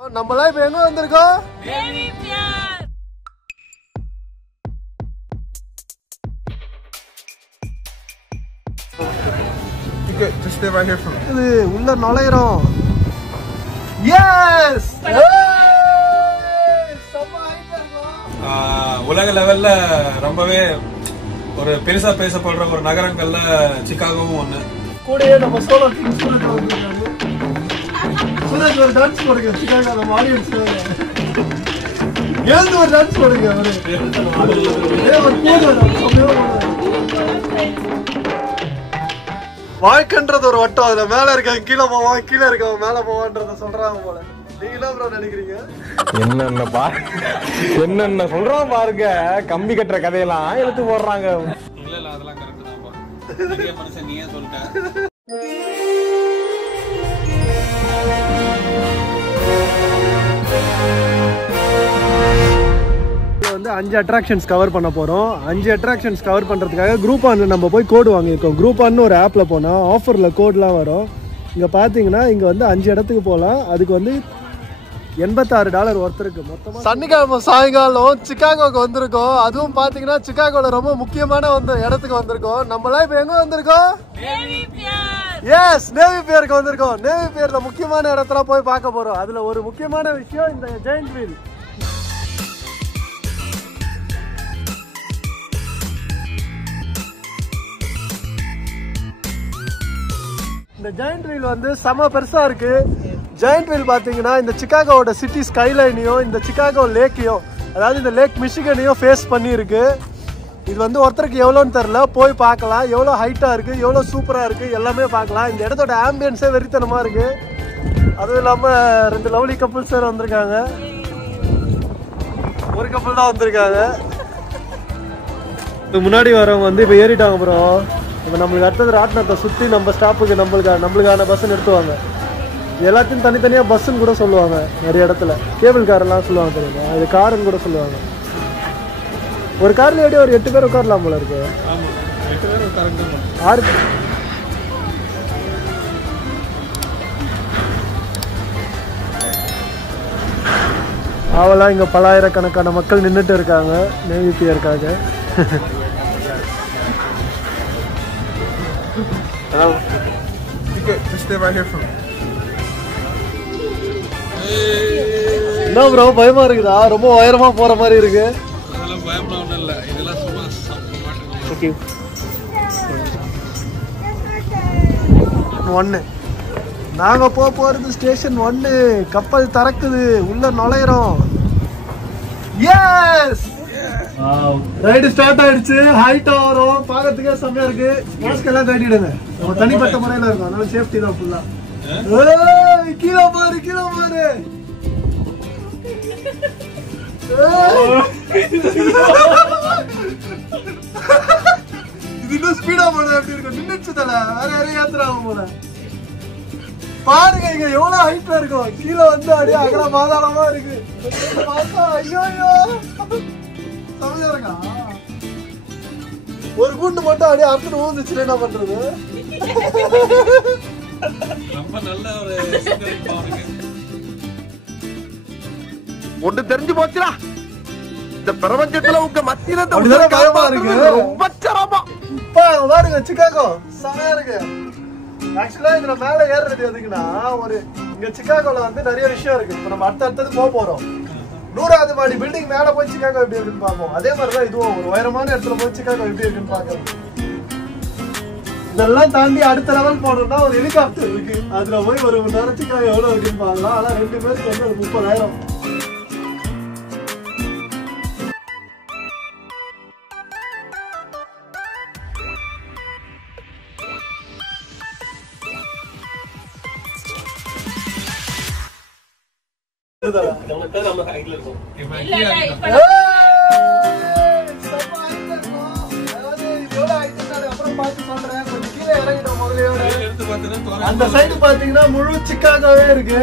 நம்மலாம் இப்ப எங்க வந்திருக்கோம்? Just stay right here for me. இது உள்ள நுழையிறோம். எஸ்! உலக லெவல்ல ரொம்பவே ஒரு பெருசா பேசப்படுற ஒரு நகரங்கள்ல சிகாகோவும் ஒண்ணு. கூடயே நம்ம சோலோ கிங்ஸ் கூட வந்திருக்காங்க. சூரஜ் ஒரு டான்ஸ் போடுங்க சிகாகோ நம்ம ஆடியன்ஸ். ஏன் ஒரு டான்ஸ் போடுங்க அவரு. ஒரு போடு வாழ்க்கைன்றது ஒரு வட்டம். அதுல மேல இருக்க கீழே போவான், கீழே இருக்கவன் மேல போவான்றத சொல்றாங்க போல. நீங்க என்ன ப்ரோ நினைக்கிறீங்க? என்னென்ன சொல்றான் பாருங்க. கம்பி கட்டுற கதையெல்லாம் எடுத்து போடுறாங்க. இல்ல அதெல்லாம் கரெக்ட் தான். பெரிய மனுஷன் நீயே சொல்லிட்ட. வந்து 5 அட்ராக்ஷன்ஸ் கவர் பண்ண போறோம். 5 அட்ராக்ஷன்ஸ் கவர் பண்றதுக்காக குரூப்பான்ல நம்ம போய் கோட் வாங்கியிருக்கோம். குரூப்பான்னு ஒரு ஆப்ல போனா ஆஃபர்ல கோட்லாம் வரும். இங்க பாத்தீங்கன்னா இங்க வந்து 5 இடத்துக்கு போகலாம். அதுக்கு வந்து $86 ஒருத்தருக்கு மொத்தமா. சனிக்கிழமை சாயங்காலம் சிகாகோக்கு வந்திருக்கோம். அதுவும் பாத்தீங்கன்னா சிகாகோல ரொம்ப முக்கியமான இடத்துக்கு வந்திருக்கோம். நம்மளாம் இப்ப எங்க வந்திருக்கோம்? எஸ், நேவி பியருக்கு வந்திருக்கோம். நேவி பியர்ல முக்கியமான இடத்துல போய் பார்க்க போறோம். அதுல ஒரு முக்கியமான விஷயம் இந்த ஜெயண்ட் வீல். இந்த ஜெயண்ட் வீல் வந்து செம பெருசா இருக்கு. ஜெயண்ட் வீல் பாத்தீங்கன்னா இந்த சிகாகோவோட சிட்டி ஸ்கைலைனையும் இந்த சிகாகோ லேக்கையும், அதாவது இந்த லேக் மிஷிகனையும் ஃபேஸ் பண்ணி இருக்கு. இது வந்து ஒருத்தருக்கு எவ்வளோன்னு தெரில, போய் பார்க்கலாம். எவ்வளோ ஹைட்டா இருக்கு, எவ்வளோ சூப்பரா இருக்கு, எல்லாமே பார்க்கலாம். இந்த இடத்தோட ஆம்பியன்ஸே வெறித்தனமா இருக்கு. அதுவும் இல்லாம 2 லவ்லி கப்புள்ஸ் வேற வந்திருக்காங்க. ஒரு கப்புள் தான் வந்திருக்காங்க. முன்னாடி வரவங்க வந்து இப்போ ஏறிட்டாங்க ப்ரோ. இப்போ நம்மளுக்கு அடுத்தது ராட்டினத்தை சுற்றி நம்ம ஸ்டாப்புக்கு நம்மளுக்கான பஸ்ஸுன்னு எடுத்துவாங்க. எல்லாத்தையும் தனித்தனியாக பஸ்ஸுன்னு கூட சொல்லுவாங்க. நிறைய இடத்துல கேபிள் காரெல்லாம் சொல்லுவாங்க தெரியுமா, அது காருன்னு கூட சொல்லுவாங்க. ஒரு காரில் எப்படி ஒரு 8 பேர் உட்காரலாம் போல இருக்கு. 6 அவெல்லாம் இங்கே பலாயிரக்கணக்கான மக்கள் நின்றுட்டு இருக்காங்க நேவி பியருக்காக. Just stay right here for me. என்ன ப்ரோ பயமா இருக்குதா? ரொம்ப உயரமா போற மாதிரி இருக்கு. அதெல்லாம் பயப்பட ஒண்ணும் இல்ல. இதெல்லாம் சும்மா ஓகே 1 நாங்க போறது ஸ்டேஷன் 1. கப்பல் திறக்குது, உள்ள நுழையிறோம். எஸ், ரைடு ஸ்டார்ட் ஆயிடுச்சு. ஹைட்டா வரும், பார்க்கறதுக்கே செம்மையா இருக்கு. மாஸ்க் எல்லாம் கட்டிடுங்க, நம்ம தனிப்பட்ட முறையில இருக்கும், அதனால சேஃப்டி தான் ஃபுல்லா. கீழே பாரு, கீழே பாரு. இது இன்னும் ஸ்பீடா போன எப்படி இருக்கும். நின்னுச்சு தல, வேற யாரையும் ஏத்துறாங்க போல. பாருங்க இங்க எவ்வளவு ஹைட்ல இருக்கும். கீழே வந்து அப்படியே அகல பாதாளமா இருக்கு. ஐயோ சமையா இருக்கா. ஒரு கூண்டு மட்டும் அப்படியே அறுத்துட்டு ஊந்துச்சு. என்ன பண்றது? ரொம்ப நல்ல ஒரு ஒன்று தெரிஞ்சு போச்சுடா, இந்த பிரபஞ்சத்துல உங்க மத்தியில பயமா இருக்கு. ரொம்ப சிரமமா. பாருங்க சிகாகோ செமையா இருக்கு. ஆக்சுவலா இதுல மேல ஏறுறது எதுக்குன்னா, ஒரு இங்க சிகாகோல வந்து நிறைய விஷயம் இருக்கு. இப்ப நம்ம அடுத்தது போறோம். 100வது மாடி பில்டிங் மேல போய் சிகாகோ எப்படி இருக்குன்னு பார்ப்போம். அதே மாதிரிதான் இதுவும் ஒரு உயரமான இடத்துல போய் சிகாகோ எப்படி இருக்குன்னு பார்க்கணும். இதெல்லாம் தாண்டி அடுத்த லெவல் போனோம்னா ஒரு ஹெலிகாப்டர் இருக்கு. அதுல போய் 1 மணி நேரம் சிகாகோ எவ்வளவு இருக்குன்னு பார்க்கலாம். ஆனா 2 பேருக்கு வந்து ஒரு 30,000. அந்த சைடு பாத்தீங்கன்னா முழு சிகாகோவே இருக்கு.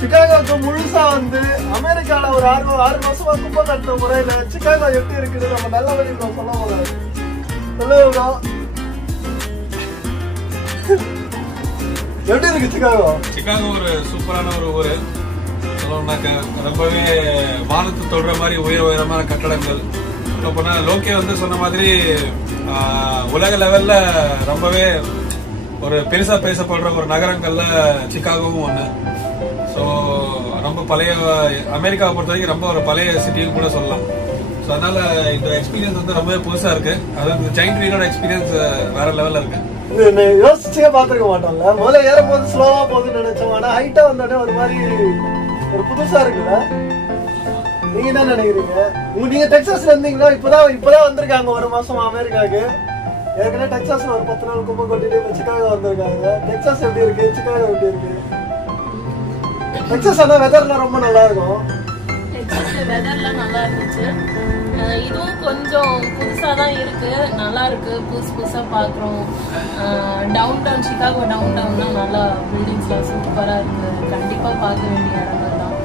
சிகாகோக்கு முழுசா வந்து அமெரிக்கால ஒரு 6 மாசமா குப்பை கட்டுற முறையில சிகாகோ எப்படி இருக்குது நம்ம நல்ல வழியில சொல்ல போறோம். சொல்லுங்க எப்படி இருக்கு சிகாகோ? சிகாகோ ஒரு சூப்பரான ஒரு ஊரு. சொல்லணும்னாக்க ரொம்பவே வானத்தை தொடுற மாதிரி உயரமான கட்டடங்கள். போனா லோகே வந்து சொன்ன மாதிரி உலக லெவல்ல ரொம்பவே ஒரு பெருசா பேசப்படுற ஒரு நகரங்கள்ல சிகாகோவும் ஒண்ணு. ஸோ ரொம்ப பழைய அமெரிக்காவை பொறுத்த வரைக்கும் ரொம்ப ஒரு பழைய சிட்டின்னு கூட சொல்லலாம். ஸோ அதனால இந்த எக்ஸ்பீரியன்ஸ் வந்து ரொம்பவே புதுசா இருக்கு. அதாவது ஜெயிண்ட் வீலோட எக்ஸ்பீரியன்ஸ் வேற லெவல்ல இருக்கு. யோசிச்சே பாத்துருக்க மாட்டோம்ல. முதல்ல ஏறும் போது ஸ்லோவா போகுதுன்னு நினைச்சோம். ஆனா ஹைட்டா வந்தோடனே ஒரு மாதிரி ஒரு புதுசா இருக்குல்ல. நீங்க என்ன நினைக்கிறீங்க? நீங்க டெக்சாஸ்ல இருந்தீங்களா? இப்பதான் வந்திருக்காங்க ஒரு மாசம் அமெரிக்காவுக்கு. ஏற்கனவே டெக்சாஸ்ல ஒரு 10 நாள் கும்பம் கொட்டிட்டு இப்ப சிகாகோ வந்திருக்காங்க. டெக்சாஸ் எப்படி இருக்கு, சிகாகோ எப்படி இருக்கு? டெக்சாஸ் ஆனா வெதர்லாம் ரொம்ப நல்லா இருக்கும். வெதர்லாம் நல்லா இருந்துச்சு. இதுவும் கொஞ்சம் புதுசா தான் இருக்கு, நல்லா இருக்கு. புதுசா பாக்குறோம். டவுன் டவுன் சிகாகோ டவுன் டவுன்னா நல்லா பில்டிங்ஸ்லாம் சூப்பரா இருக்கு. கண்டிப்பா பார்க்க வேண்டிய இடங்கள் தான்.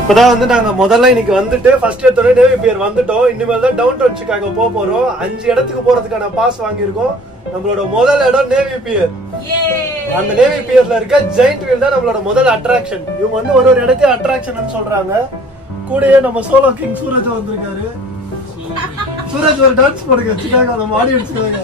இப்பதான் வந்து நாங்க முதல்ல இன்னைக்கு வந்துட்டு ஃபர்ஸ்ட் எடுத்தோட நேவி பியர் வந்துட்டோம். இனிமேல் தான் டவுன் டவுன் சிகாகோ போறோம். 5 இடத்துக்கு போறதுக்கான பாஸ் வாங்கியிருக்கோம். நம்மளோட முதல் இடம் நேவி பியர். அந்த நேவி பியர்ல இருக்க ஜெயிண்ட் வீல் தான் நம்மளோட முதல் அட்ராக்ஷன். இவங்க வந்து ஒரு இடத்தையும் அட்ராக்ஷன் சொல்றாங்க. கூடயே நம்ம சோலோ கிங் சூரஜ் வந்திருக்காரு. சூரஜ் ஒரு டான்ஸ் போடுங்க சிகாகோ நம்ம ஆடியன்ஸ்க்காக.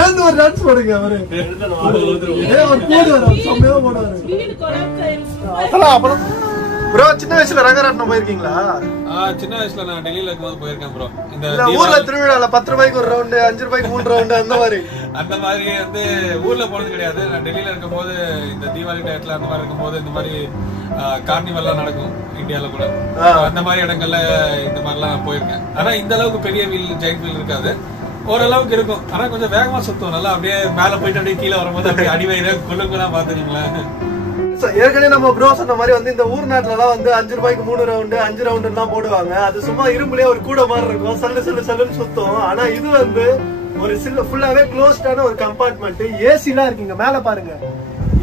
ஏன் ஒரு டான்ஸ் போடுங்க அவரு. அப்புறம் ப்ரோ சின்ன வயசுல ரங்கராட்னம் போயிருக்கீங்களா? சின்ன வயசுல நான் டெல்லியில இருக்கும்போது போயிருக்கேன் ப்ரோ. இந்த ஊர்ல திருவிழால 10 ரூபாய்க்கு ஒரு ரவுண்டு, 5 ரூபாய்க்கு 3 ரவுண்டு அந்த மாதிரி வந்து ஊர்ல போனது கிடையாது. நான் டெல்லியில இருக்கும்போது இந்த தீபாவளி டயத்துல அந்த மாதிரி இருக்கும்போது இந்த மாதிரி கார்னிவல்லாம் நடக்கும் இந்தியால கூட. அந்த மாதிரி இடங்கள்ல இந்த மாதிரிலாம் போயிருக்கேன். ஆனா இந்த அளவுக்கு பெரிய வீல் ஜெயிண்ட் வீல் இருக்காது, ஓரளவுக்கு இருக்கும். ஆனா கொஞ்சம் வேகமா சுத்தும். நல்லா அப்படியே மேல போயிட்டு அப்படியே கீழே வரும்போது அப்படியே அடிவயிறு கொள்ளுங்கலாம் பாத்துக்கீங்களேன். ஏற்கனவே நம்ம ப்ரோ சொன்ன மாதிரி வந்து இந்த ஊர் நாட்டுல எல்லாம் வந்து 5 ரூபாய்க்கு 3 ரவுண்டு 5 ரவுண்டு தான் போடுவாங்க. அது சும்மா இரும்புலயே ஒரு கூட மாதிரி இருக்கும், சல்லுன்னு சுத்தும். ஆனா இது வந்து ஒரு ஃபுல்லாவே க்ளோஸ்டான ஒரு கம்பார்ட்மெண்ட். ஏசி எல்லாம் இருக்குங்க மேல பாருங்க.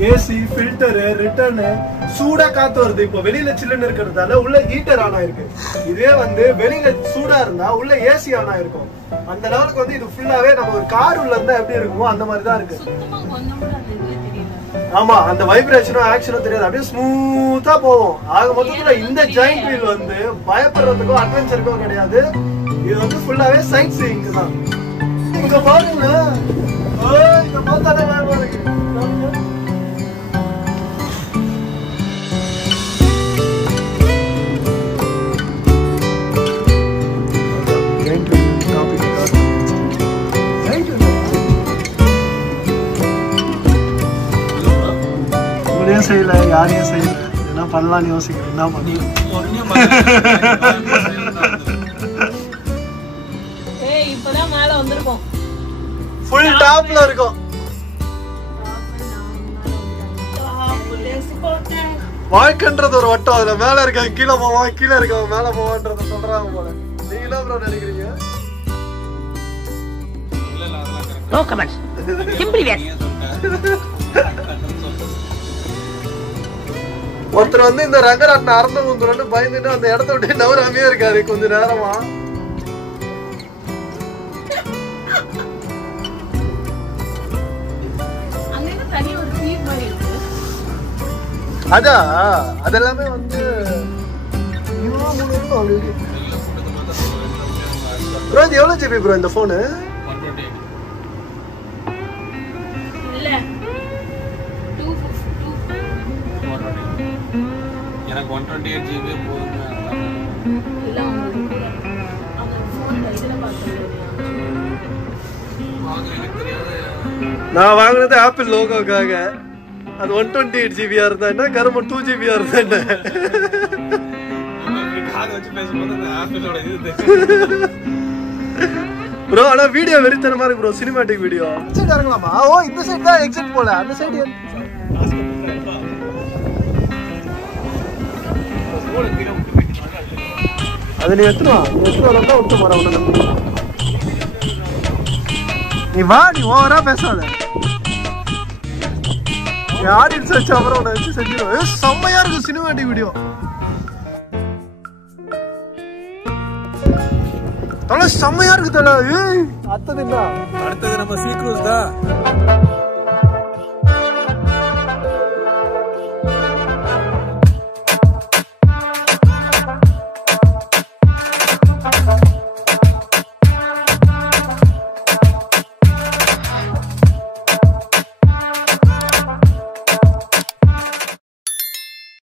ஏசி, ஃபில்டரு, ரிட்டர்னு, சூடா காத்து வருது. இப்போ வெளியில சில்லுன்னு இருக்கிறதால உள்ள ஹீட்டர் ஆன் ஆயிருக்கு. இதே வந்து வெளியில சூடா இருந்தா உள்ள ஏசி ஆன் ஆயிருக்கும். அந்த லெவலுக்கு வந்து இது ஃபுல்லாவே நம்ம ஒரு கார் உள்ள இருந்தா எப்படி இருக்குமோ அந்த மாதிரி தான் இருக்கு. ஆமா, அந்த வைப்ரேஷனும் ஆக்ஷனும் தெரியாது, அப்படியே ஸ்மூத்தா போகும். ஆக மொத்தத்துல இந்த ஜாயிண்ட் வீல் வந்து பயப்படுறதுக்கோ அட்வென்ச்சருக்கோ கிடையாது. இது வந்து ஃபுல்லாவே சைட் சீயிங் தான். இங்க பாருங்க, இங்க பார்த்தாலே பயமா இருக்கு. செய்யல, யாரையும் செய்யல, என்ன பண்ணலாம்னு யோசிக்கிறேன். என்ன பண்ணலாம்? இப்பதான் மேல வந்திருக்கோம், ஃபுல் டாப்ல இருக்கோம். வாழ்க்கைன்றது ஒரு வட்டம், அதுல மேல இருக்க கீழே போவான், கீழே இருக்கவன் மேல போவான்றத சொல்றாங்க போல. நீங்க என்ன ப்ரோ நினைக்கிறீங்க? No comments, simply yes. ஒருத்தர் வந்து இந்த ரங்கராட்டம் அறந்து வந்துடும் பயந்துட்டு அந்த இடத்த விட்டு நவராமே இருக்காரு கொஞ்ச நேரமா. அதா அதெல்லாமே வந்து ப்ரோ இது எவ்வளவு ஜிபி ப்ரோ இந்த போனு? எனக்கு 128 GB போதும். நான் வாங்கினது ஆப்பிள் லோகோக்காக. அது 128 GB இருந்தா என்ன, கரும 2 GB இருந்தா என்ன? ப்ரோ ஆனா வீடியோ வெறித்தனமா இருக்கு ப்ரோ, சினிமாட்டிக் வீடியோ. சைடு இறங்கலாமா? ஓ இந்த சைடு தான் எக்ஸிட் போல, அந்த சைடு அது நீ எத்தனை விட்டு போற. நீ வா, நீ ஓவரா பேசாத. ஆடியன்ஸ் வச்சு அப்புறம் உன்னை வச்சு செஞ்சிடும். செம்மையா இருக்கும் சினிமாட்டிக் வீடியோ. தல செம்மையா இருக்கு தல. அடுத்தது என்ன? அடுத்தது நம்ம சீ க்ரூஸ் தான்.